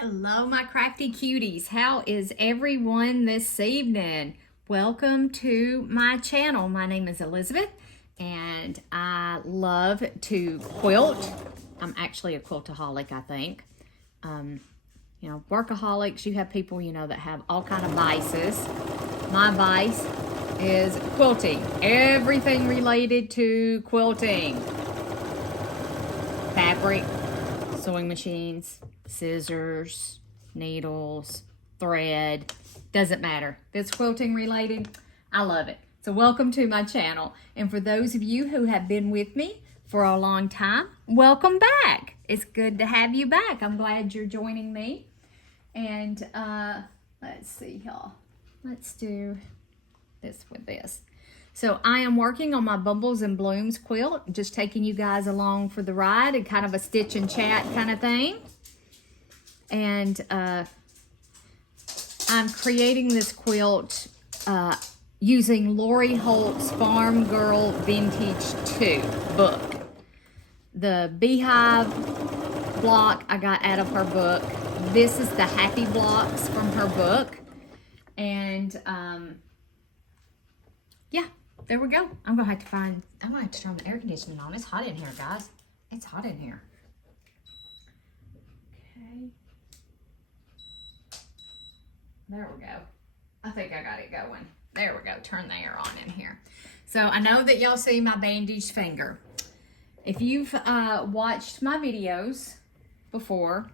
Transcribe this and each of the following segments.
Hello, my crafty cuties. How is everyone this evening? Welcome to my channel. My name is Elizabeth, and I love to quilt. I'm actually a quiltaholic, I think. Workaholics, you have people, that have all kind of vices. My vice is quilting. Everything related to quilting. Fabric, sewing machines, scissors, needles, thread, doesn't matter. If it's quilting related, I love it. So welcome to my channel. And for those of you who have been with me for a long time, welcome back. It's good to have you back. I'm glad you're joining me. And let's see, y'all. Let's do this with this. So I am working on my Bumbles and Blooms quilt, just taking you guys along for the ride and kind of a stitch and chat kind of thing. And I'm creating this quilt using Lori Holt's Farm Girl Vintage 2 book. The beehive block I got out of her book. This is the happy blocks from her book. And yeah, there we go. I'm gonna have to turn the air conditioning on. It's hot in here, guys. It's hot in here. Okay. There we go. I think I got it going. There we go. Turn the air on in here. So I know that y'all see my bandaged finger. If you've watched my videos before,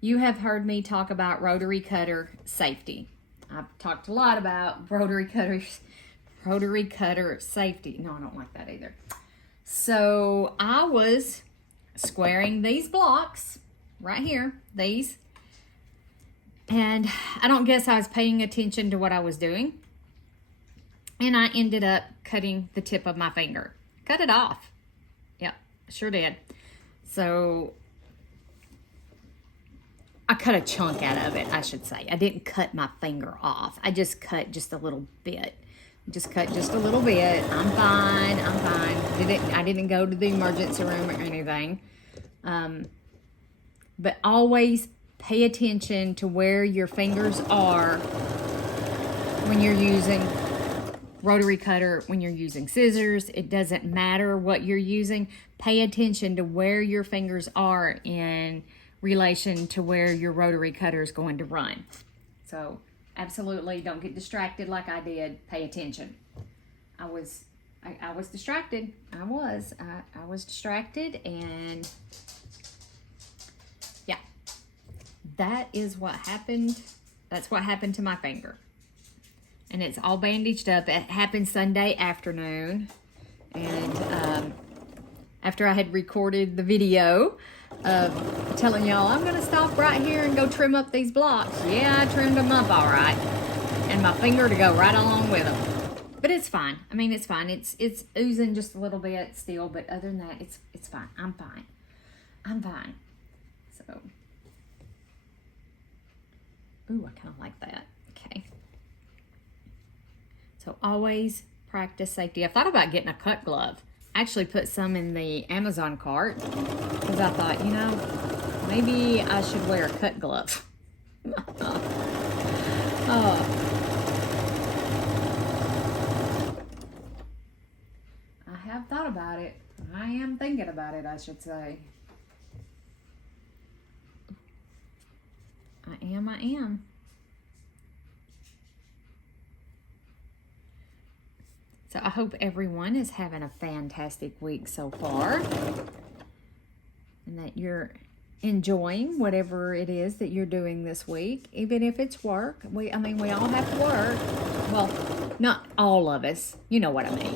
you have heard me talk about rotary cutter safety. I've talked a lot about rotary cutter safety. No, I don't like that either. So I was squaring these blocks right here, these. And I don't guess I was paying attention to what I was doing. And I ended up cutting the tip of my finger. Cut it off. Yep, sure did. So I cut a chunk out of it, I should say. I didn't cut my finger off. I just cut just a little bit. Just cut just a little bit. I'm fine. I didn't go to the emergency room or anything. But always pay attention to where your fingers are when you're using rotary cutter, when you're using scissors. It doesn't matter what you're using. Pay attention to where your fingers are in relation to where your rotary cutter is going to run. So absolutely don't get distracted like I did. Pay attention. I was distracted. I was distracted, and yeah, that is what happened. That's what happened to my finger. And it's all bandaged up. It happened Sunday afternoon. And after I had recorded the video of telling y'all, I'm going to stop right here and go trim up these blocks. Yeah, I trimmed them up all right. And my finger to go right along with them. But it's fine. I mean, it's fine. It's oozing just a little bit still. But other than that, it's fine. I'm fine. So, ooh, I kind of like that. Okay. So always practice safety. I thought about getting a cut glove. I actually put some in the Amazon cart because I thought, maybe I should wear a cut glove. I have thought about it. I am thinking about it, I should say. I am. So I hope everyone is having a fantastic week so far, and that you're enjoying whatever it is that you're doing this week, even if it's work. We all have to work. Well, not all of us. You know what I mean.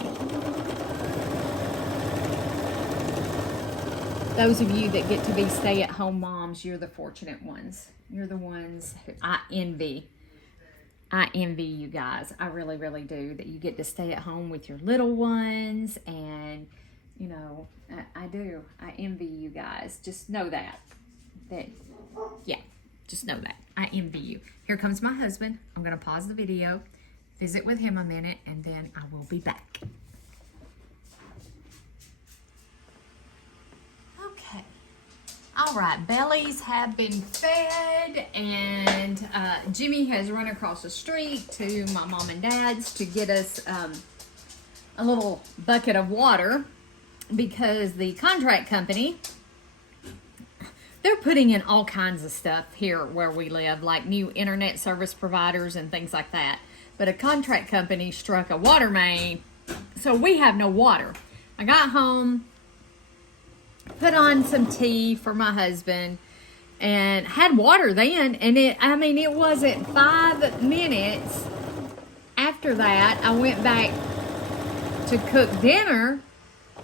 Those of you that get to be stay-at-home moms, you're the fortunate ones. You're the ones who I envy. I envy you guys. I really, really do. That you get to stay at home with your little ones. And, I do. I envy you guys. Just know that. Just know that. I envy you. Here comes my husband. I'm going to pause the video, visit with him a minute, and then I will be back. Okay. All right, bellies have been fed, and Jimmy has run across the street to my mom and dad's to get us a little bucket of water, because the contract company, they're putting in all kinds of stuff here where we live, like new internet service providers and things like that. But a contract company struck a water main, so we have no water. I got home, put on some tea for my husband, and had water then. And it wasn't 5 minutes after that I went back to cook dinner,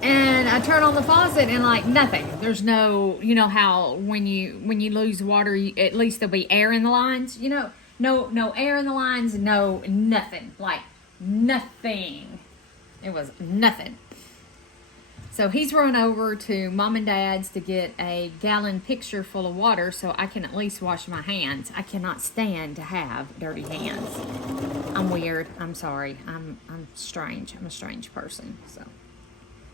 and I turn on the faucet and like nothing. There's no, you know how when you lose water, at least there'll be air in the lines. You know, no air in the lines, no nothing, like nothing. It was nothing. So he's run over to mom and dad's to get a gallon pitcher full of water so I can at least wash my hands. I cannot stand to have dirty hands. I'm weird. I'm sorry. I'm strange. I'm a strange person. So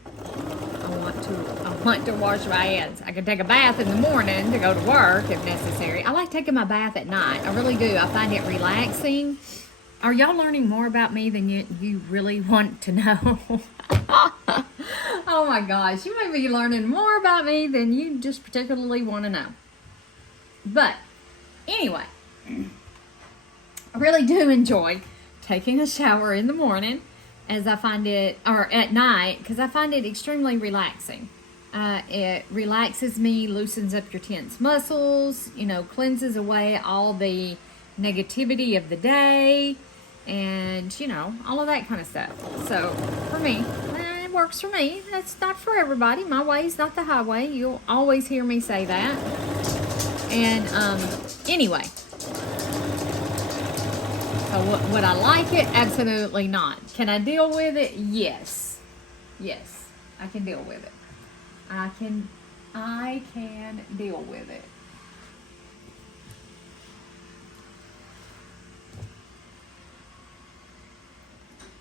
I want to wash my hands. I can take a bath in the morning to go to work if necessary. I like taking my bath at night. I really do. I find it relaxing. Are y'all learning more about me than you really want to know? Oh my gosh, you may be learning more about me than you just particularly want to know. But anyway, I really do enjoy taking a shower in the morning, as I find it, or at night, because I find it extremely relaxing. It relaxes me, loosens up your tense muscles, cleanses away all the negativity of the day, and all of that kind of stuff. So for me, it works for me. That's not for everybody. My way is not the highway. You'll always hear me say that. And anyway, so would I like it? Absolutely not. Can I deal with it? Yes, I can deal with it. I can deal with it.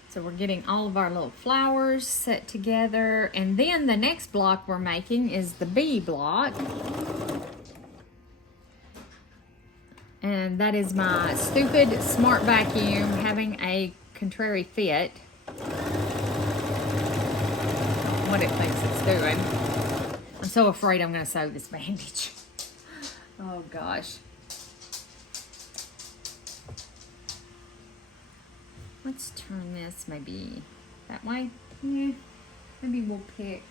So we're getting all of our little flowers set together. And then the next block we're making is the bee block. And that is my stupid smart vacuum having a contrary fit. What it thinks it's doing. I'm so afraid I'm going to sew this bandage. Oh gosh. Let's turn this maybe that way. Yeah, maybe we'll pick.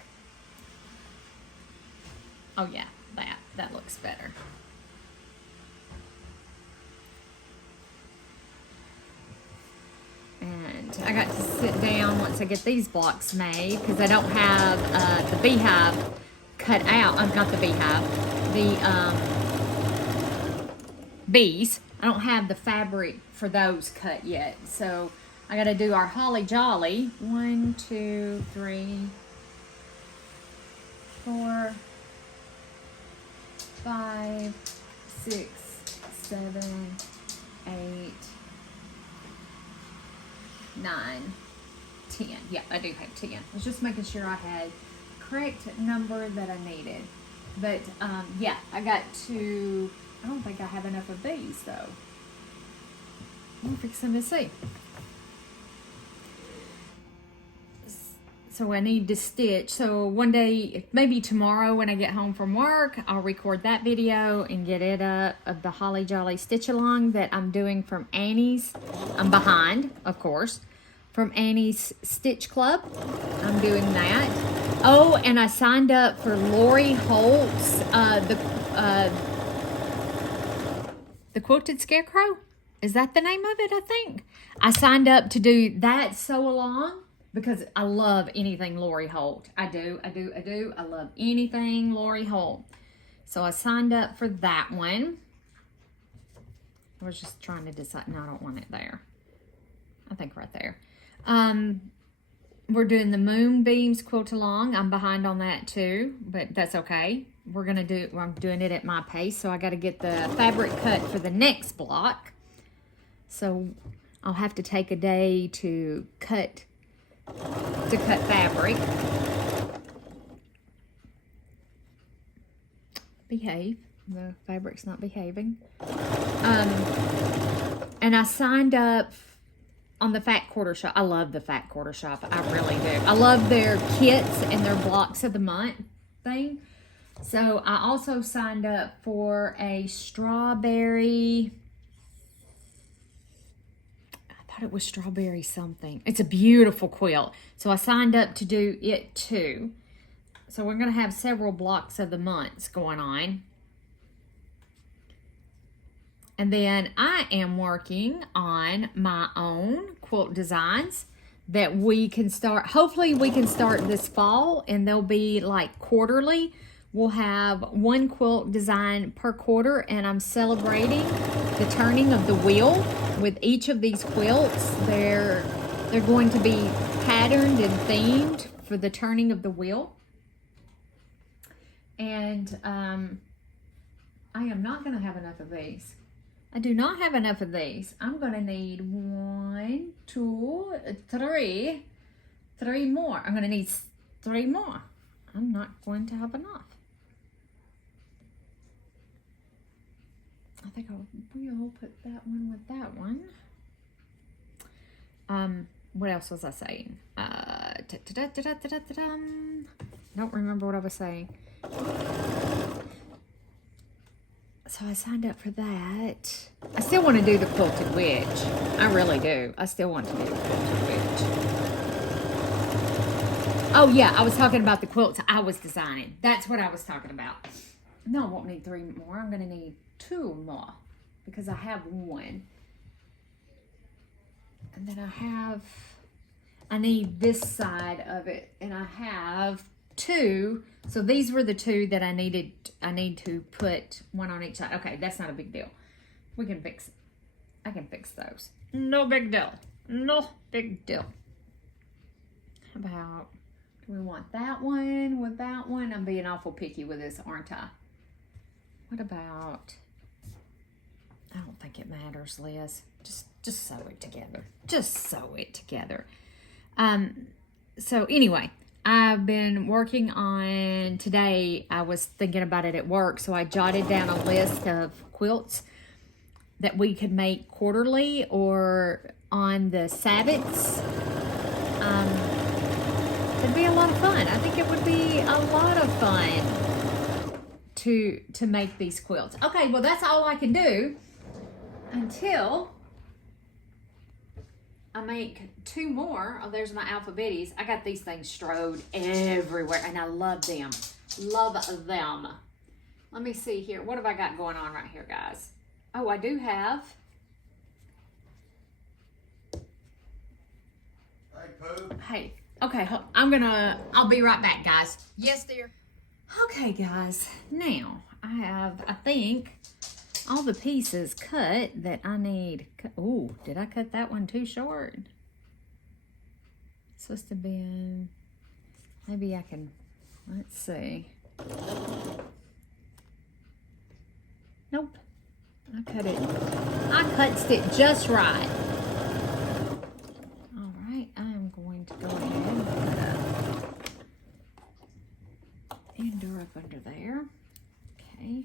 Oh yeah, that looks better. And I got to sit down once I get these blocks made, because I don't have the beehive cut out. Not the beehive, the bees. I don't have the fabric for those cut yet, so I got to do our holly jolly. 1, 2, 3, 4, 5, 6, 7, 8, 9, 10. Yeah, I do have 10. I was just making sure I had correct number that I needed. But yeah, I don't think I have enough of these though. I'm fixing to see. So I need to stitch. So one day, maybe tomorrow when I get home from work, I'll record that video and get it up of the Holly Jolly Stitch Along that I'm doing from Annie's. I'm behind, of course, from Annie's Stitch Club. I'm doing that. Oh, and I signed up for Lori Holt's, the Quilted Scarecrow. Is that the name of it, I think? I signed up to do that sew along, because I love anything Lori Holt. I do. I love anything Lori Holt. So I signed up for that one. I was just trying to decide. No, I don't want it there. I think right there. We're doing the Moonbeams Quilt Along. I'm behind on that too, but that's okay. I'm doing it at my pace, so I got to get the fabric cut for the next block. So I'll have to take a day to cut fabric. behave. The fabric's not behaving. And I signed up on the Fat Quarter Shop. I love the Fat Quarter Shop. I really do. I love their kits and their blocks of the month thing. So I also signed up for a strawberry. I thought it was strawberry something. It's a beautiful quilt. So I signed up to do it too. So we're going to have several blocks of the months going on. And then I am working on my own quilt designs that we can start. Hopefully we can start this fall, and they'll be like quarterly. We'll have one quilt design per quarter, and I'm celebrating the turning of the wheel with each of these quilts. They're going to be patterned and themed for the turning of the wheel. And I am not going to have enough of these. I do not have enough of these. I'm going to need 1, 2, 3. 3 more. I'm going to need 3 more. I'm not going to have enough. I think we'll put that one with that one. What else was I saying? Don't remember what I was saying. So I signed up for that. I still want to do the quilted witch. I really do. I still want to do the quilted witch. Oh yeah, I was talking about the quilts I was designing. That's what I was talking about. No, I won't need 3 more. I'm going to need 2 more because I have 1. And then I need this side of it, and I have 2. So these were the 2 that I need to put 1 on each side. Okay, that's not a big deal. We can fix it. I can fix those. No big deal. No big deal. How about, do we want that one with that one? I'm being awful picky with this, aren't I? What about, I don't think it matters, Liz. Just sew it together. Just sew it together. So anyway, I've been working on, today I was thinking about it at work, so I jotted down a list of quilts that we could make quarterly or on the Sabbats. It'd be a lot of fun. I think it would be a lot of fun to make these quilts. Okay, well that's all I can do until I make 2 more. Oh, there's my alphabetis. I got these things strode everywhere, and I love them. Love them. Let me see here. What have I got going on right here, guys? Oh, I do have. Hey, Pooh. Hey. Okay, I'll be right back, guys. Yes, dear. Okay, guys. Now, I have, I think, all the pieces cut that I need. Oh, did I cut that one too short? It's supposed to be, maybe I can, let's see. Nope. I cut it just right. All right, I'm going to go ahead and put her up under there. Okay.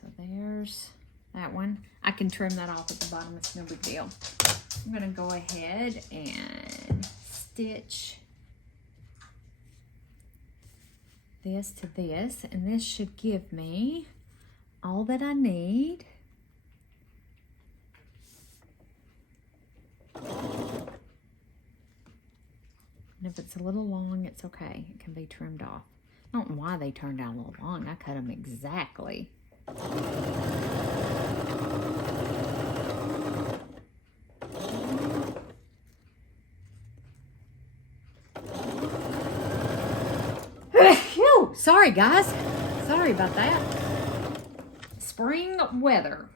So there's that one. I can trim that off at the bottom. It's no big deal. I'm going to go ahead and stitch this to this, and this should give me all that I need. And if it's a little long, it's okay. It can be trimmed off. I don't know why they turned out a little long. I cut them exactly. Whew, sorry guys. Sorry about that. Spring weather.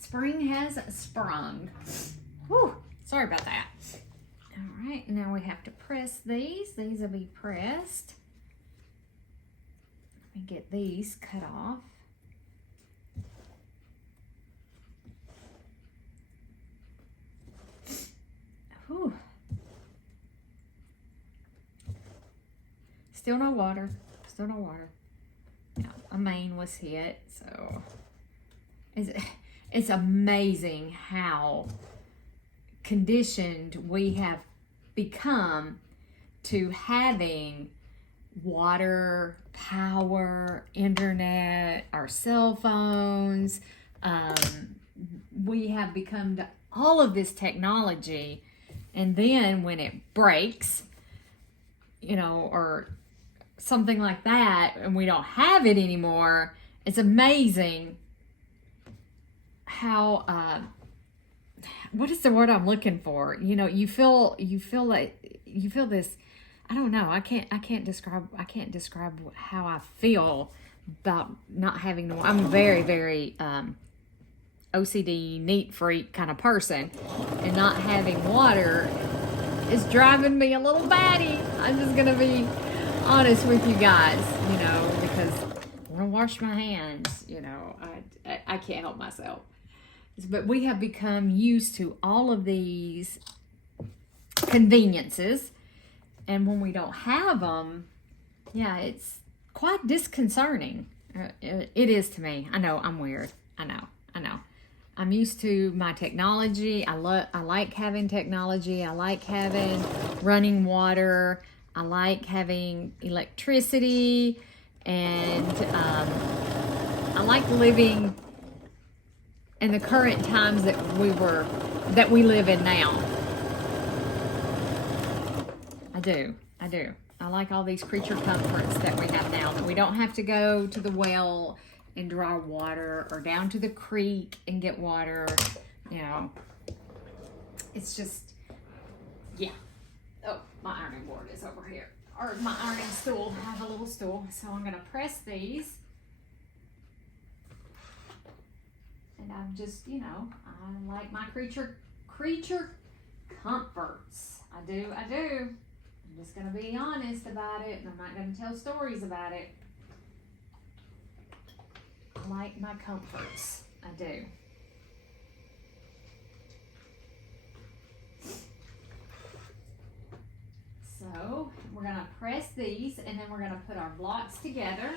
Spring has sprung. Whew, sorry about that. All right, now we have to press these. These will be pressed. Let me get these cut off. Whew. Still no water. Still no water. a main was hit. So it's amazing how conditioned we have become to having water, power, internet, our cell phones. We have become to all of this technology, and then when it breaks, or something like that, and we don't have it anymore, it's amazing how what is the word I'm looking for? You feel this. I don't know. I can't describe how I feel about not having no. I'm a very, very OCD, neat freak kind of person, and not having water is driving me a little batty. I'm just gonna be honest with you guys, because I want to wash my hands. I can't help myself. But we have become used to all of these conveniences, and when we don't have them, it's quite disconcerting. It is to me. I know I'm weird. I know. I'm used to my technology. I like having technology. I like having running water. I like having electricity, and I like living in the current times that we live in now. I do. I like all these creature comforts that we have now, that we don't have to go to the well and draw water, or down to the creek and get water. It's just, oh, my ironing board is over here, or my ironing stool. I have a little stool, so I'm gonna press these. And I'm just, I like my creature comforts. I do. I'm just going to be honest about it, and I'm not going to tell stories about it. I like my comforts. I do. So we're going to press these, and then we're going to put our blocks together.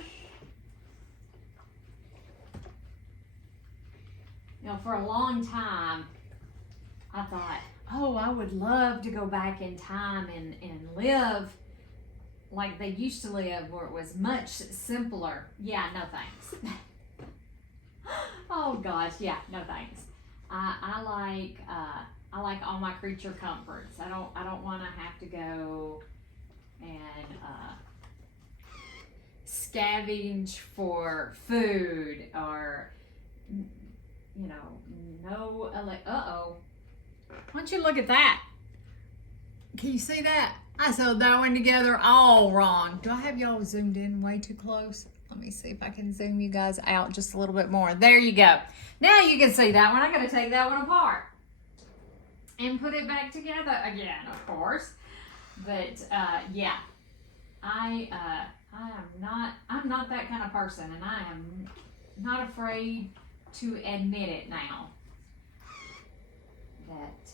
For a long time, I thought, I would love to go back in time and live like they used to live, where it was much simpler. Yeah, no thanks. Oh gosh, yeah, no thanks. I like all my creature comforts. I don't want to have to go and scavenge for food, or no, uh-oh. Why don't you look at that? Can you see that? I sewed that one together all wrong. Do I have y'all zoomed in way too close? Let me see if I can zoom you guys out just a little bit more. There you go. Now you can see that one. I gotta take that one apart and put it back together again, of course. But I'm not that kind of person, and I am not afraid to admit it now, that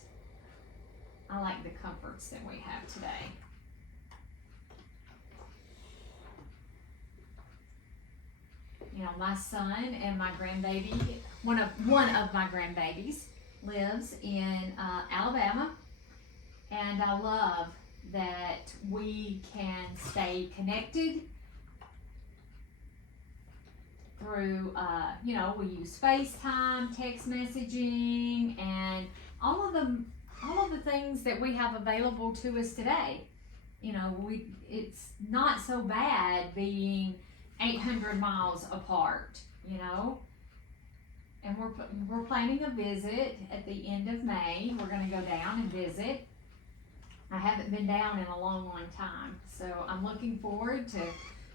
I like the comforts that we have today. My son and my grandbaby, one of my grandbabies, lives in Alabama, and I love that we can stay connected through, we use FaceTime, text messaging, and all of the things that we have available to us today. It's not so bad being 800 miles apart, and we're planning a visit at the end of May. We're going to go down and visit. I haven't been down in a long time, so I'm looking forward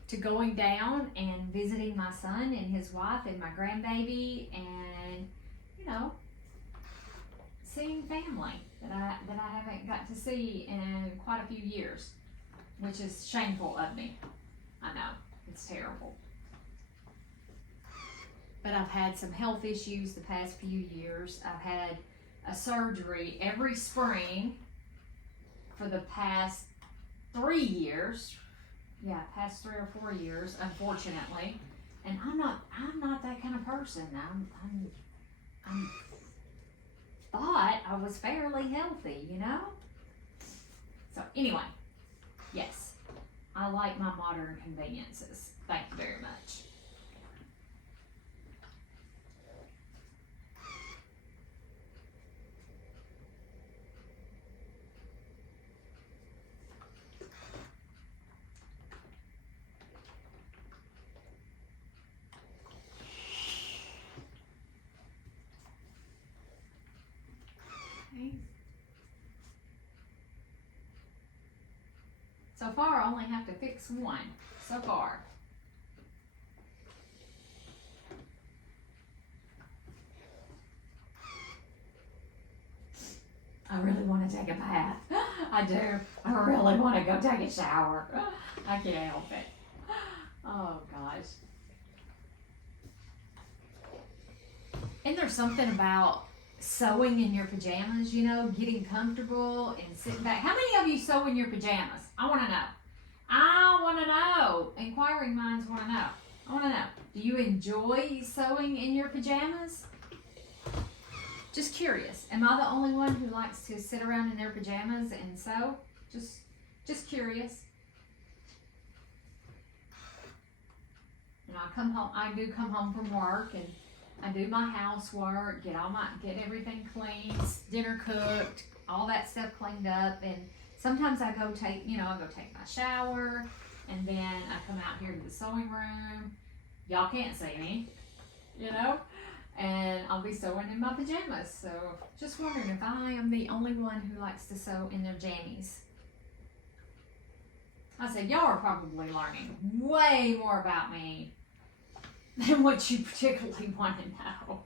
to going down and visiting my son and his wife and my grandbaby, and seeing family that I haven't got to see in quite a few years, which is shameful of me. I know, it's terrible. But I've had some health issues the past few years. I've had a surgery every spring for the past 3 years. Yeah, past 3 or 4 years, unfortunately. And I'm not that kind of person. I'm thought I was fairly healthy, you know? So anyway, yes, I like my modern conveniences. Thank you very much. Okay. So far, I only have to fix one. So far. I really want to take a bath. I do. I really want to go take a shower. I can't help it. Oh, gosh. Isn't there something about sewing in your pajamas, you know, getting comfortable and sitting back? How many of you sew in your pajamas? I want to know. I want to know. Inquiring minds want to know. I want to know. Do you enjoy sewing in your pajamas? Just curious. Am I the only one who likes to sit around in their pajamas and sew? Just curious. You know, I do come home from work and I do my housework, get everything clean, dinner cooked, all that stuff cleaned up, and sometimes I go take my shower, and then I come out here to the sewing room. Y'all can't see me, you know, and I'll be sewing in my pajamas. So just wondering if I am the only one who likes to sew in their jammies. I said, y'all are probably learning way more about me than what you particularly want to know.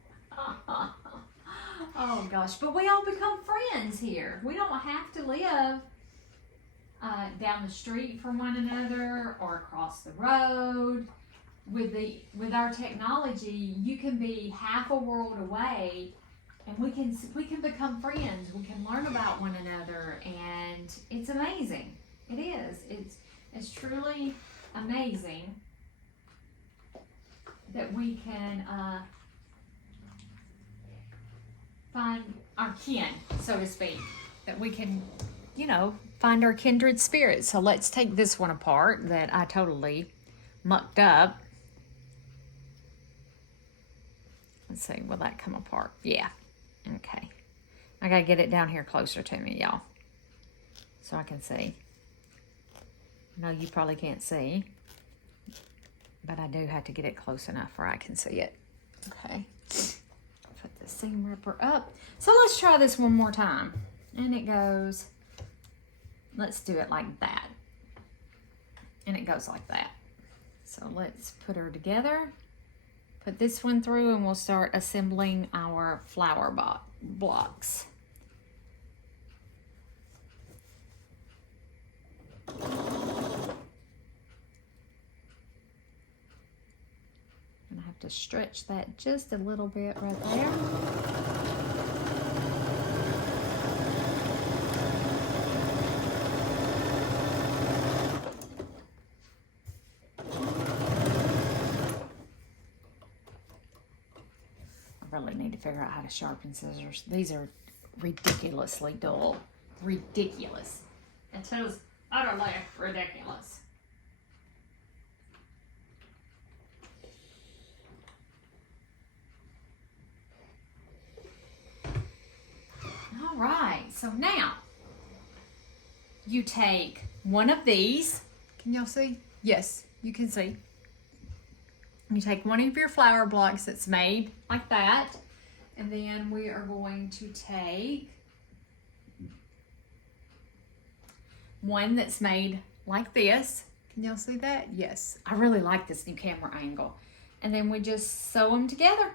Oh gosh, but we all become friends here. We don't have to live down the street from one another or across the road. With our technology, you can be half a world away, and we can become friends. We can learn about one another, and it's amazing. It is. It's truly amazing that we can find our kin, so to speak, that we can, you know, find our kindred spirits. So let's take this one apart that I totally mucked up. Let's see, will that come apart? Yeah, okay. I gotta get it down here closer to me, y'all, so I can see. I know you probably can't see, but I do have to get it close enough where I can see it. Okay, put the seam ripper up. So let's try this one more time. And it goes, let's do it like that. And it goes like that. So let's put her together. Put this one through and we'll start assembling our flower blocks. I have to stretch that just a little bit right there. I really need to figure out how to sharpen scissors. These are ridiculously dull. Ridiculous. It is utterly ridiculous. All right, so now you take one of these. Can y'all see? Yes, you can see. You take one of your flower blocks that's made like that, and then we are going to take one that's made like this. Can y'all see that? yes. I really like this new camera angle. And then we just sew them together.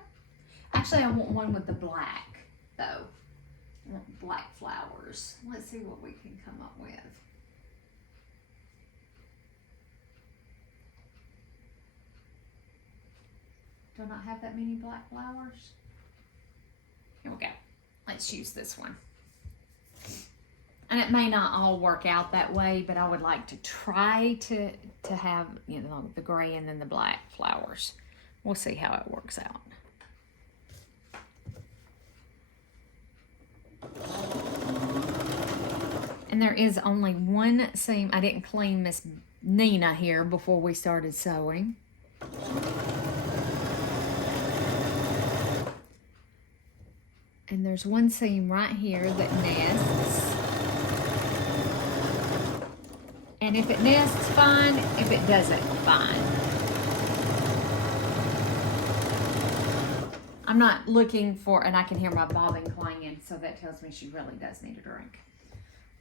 Actually, I want one with the black, though. I want black flowers. Let's see what we can come up with. Do I not have that many black flowers? Here we go. Let's use this one. And it may not all work out that way, but I would like to try to have, you know, the gray and then the black flowers. We'll see how it works out. And there is only one seam. I didn't clean Miss Nina here before we started sewing. And there's one seam right here that nests. And if it nests, fine. If it doesn't, fine. I'm not looking for, and I can hear my bobbin clanging, so that tells me she really does need a drink.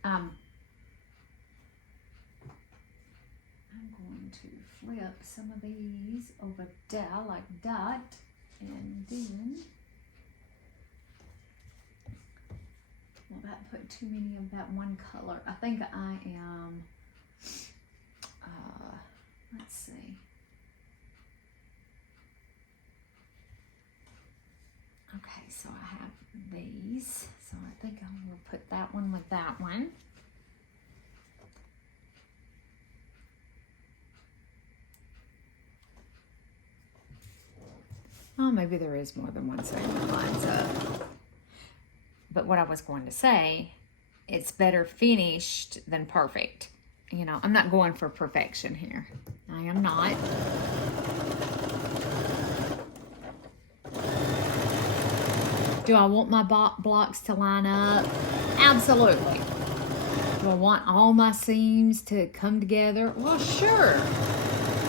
I'm going to flip some of these over there like that, and then, will that put too many of that one color? I think I am, let's see. Okay, so I have these. So I think I will put that one with that one. Oh, maybe there is more than one seam that lines up. But what I was going to say, it's better finished than perfect. You know, I'm not going for perfection here. I am not. Do I want my blocks to line up? Absolutely. Do I want all my seams to come together? Well, sure.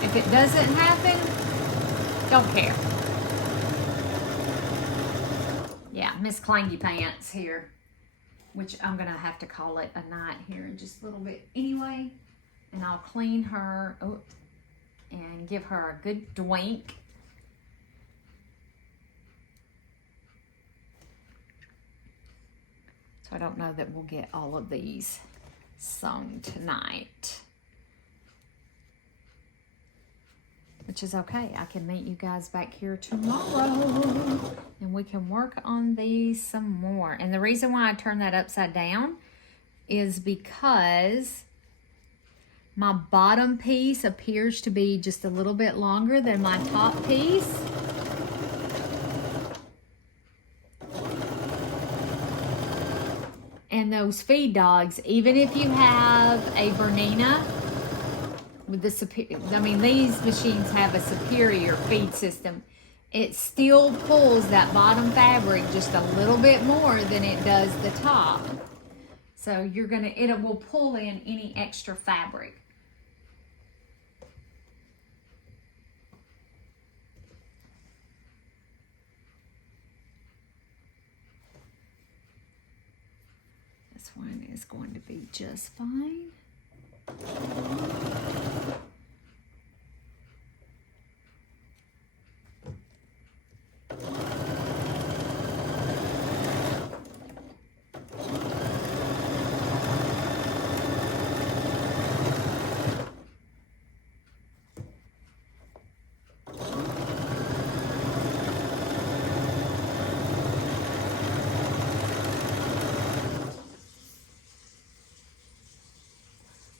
If it doesn't happen, don't care. Yeah, Miss Clangy Pants here, which I'm going to have to call it a night here in just a little bit anyway. And I'll clean her and give her a good dwink. So I don't know that we'll get all of these sewn tonight. Which is okay. I can meet you guys back here tomorrow. And we can work on these some more. And the reason why I turned that upside down is because my bottom piece appears to be just a little bit longer than my top piece. And those feed dogs, even if you have a Bernina with these machines have a superior feed system. It still pulls that bottom fabric just a little bit more than it does the top. So it will pull in any extra fabric. This one is going to be just fine.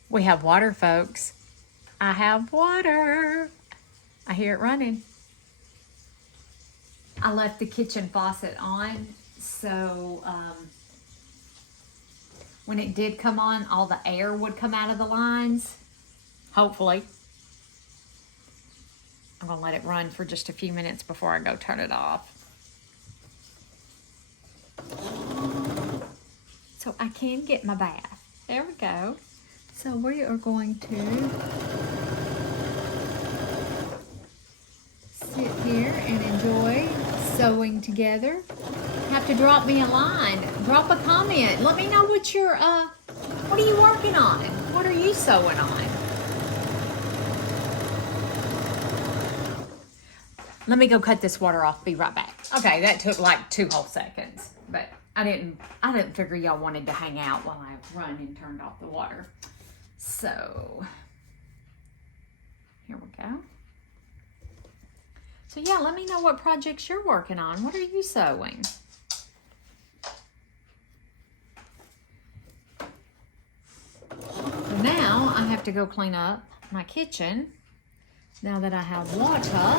We have water, folks. I have water. I hear it running. I left the kitchen faucet on, so when it did come on, all the air would come out of the lines, hopefully. I'm gonna let it run for just a few minutes before I go turn it off. So I can get my bath. There we go. So we are going to sit here and enjoy sewing together. Have to drop me a line. Drop a comment. Let me know what what are you working on? What are you sewing on? Let me go cut this water off. Be right back. Okay, that took like 2 whole seconds, but I didn't figure y'all wanted to hang out while I run and turned off the water. So, here we go. So yeah, let me know what projects you're working on. What are you sewing? So now I have to go clean up my kitchen. Now that I have water.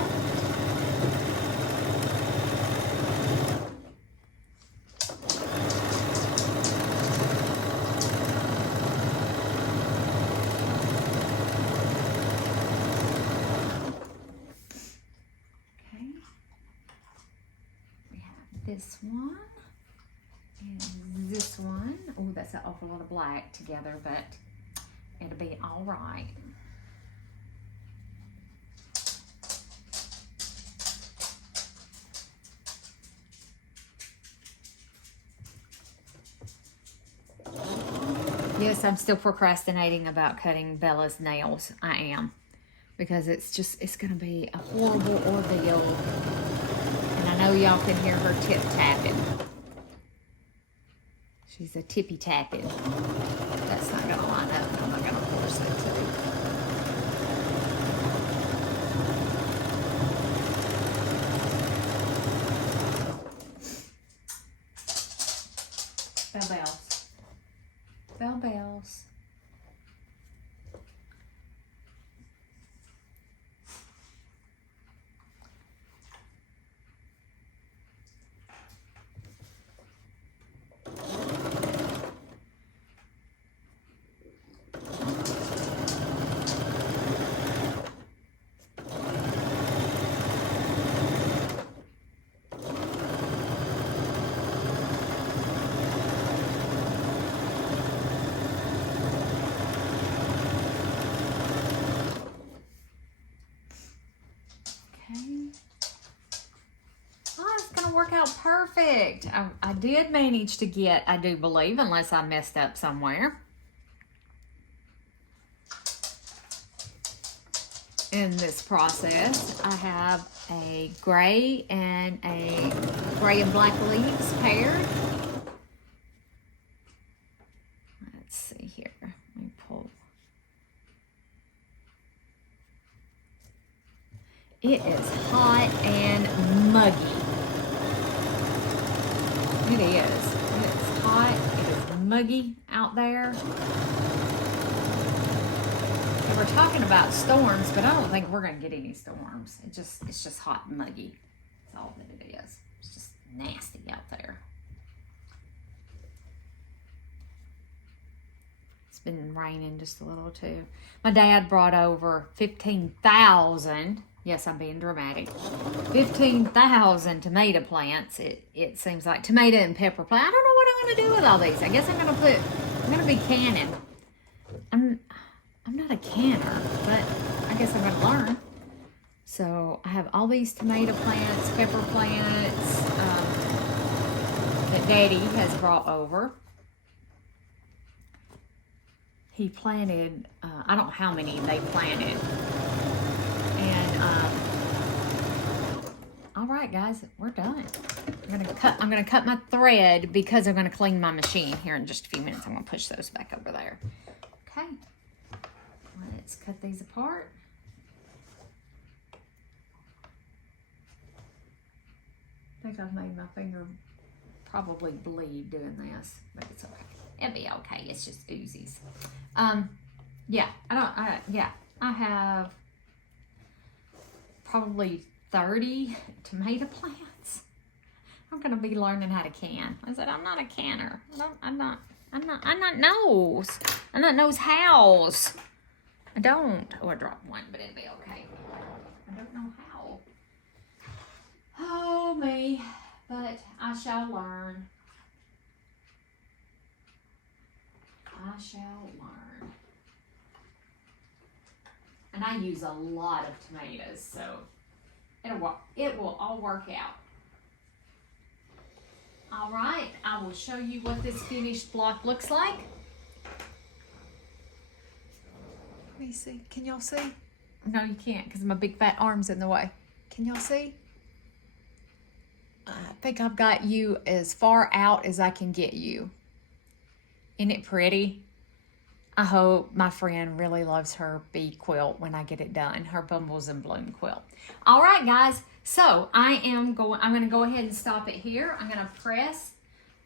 this one and this one. Oh, that's an awful lot of black together, but it'll be all right. Yes, I'm still procrastinating about cutting Bella's nails. I am. Because it's going to be a horrible ordeal. And I know y'all can hear her tip tapping. She's a tippy tapping. That's not going to line up. I'm not going to force it to. Bell bells. Bell bells. Work out perfect. I did manage to get, I do believe, unless I messed up somewhere. In this process, I have a gray and black leaves paired. Let's see here. Let me pull. It is hot and muggy. It is. It's hot. It is muggy out there. And we're talking about storms, but I don't think we're going to get any storms. It's just hot and muggy. That's all that it is. It's just nasty out there. It's been raining just a little too. My dad brought over 15,000. Yes, I'm being dramatic. 15,000 tomato plants. It seems like tomato and pepper plant. I don't know what I'm going to do with all these. I guess I'm going to be canning. I'm not a canner, but I guess I'm going to learn. So I have all these tomato plants, pepper plants that Daddy has brought over. He planted, I don't know how many they planted. All right, guys, we're done. I'm gonna cut my thread because I'm gonna clean my machine here in just a few minutes. I'm gonna push those back over there. Okay, let's cut these apart. I think I've made my finger probably bleed doing this, but it's okay. It'll be okay. It's just oozies. Yeah, I have probably 30 tomato plants. I'm gonna be learning how to can. I said I'm not a canner. I'm not knows hows. I don't. Oh, I dropped one, but it'll be okay. I don't know how. Oh me, but I shall learn. I shall learn. And I use a lot of tomatoes, so it will all work out. All right, I will show you what this finished block looks like. Let me see. Can y'all see? No, you can't because my big fat arm's in the way. Can y'all see? I think I've got you as far out as I can get you. Isn't it pretty? I hope my friend really loves her bee quilt when I get it done, her Bumbles and Blooms Quilt. All right, guys. So I'm going to go ahead and stop it here. I'm going to press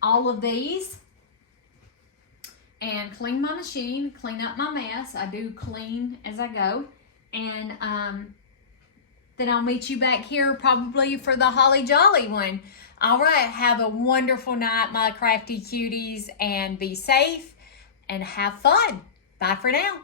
all of these and clean my machine, clean up my mess. I do clean as I go. And then I'll meet you back here probably for the Holly Jolly one. All right. Have a wonderful night, my crafty cuties, and be safe and have fun. Bye for now.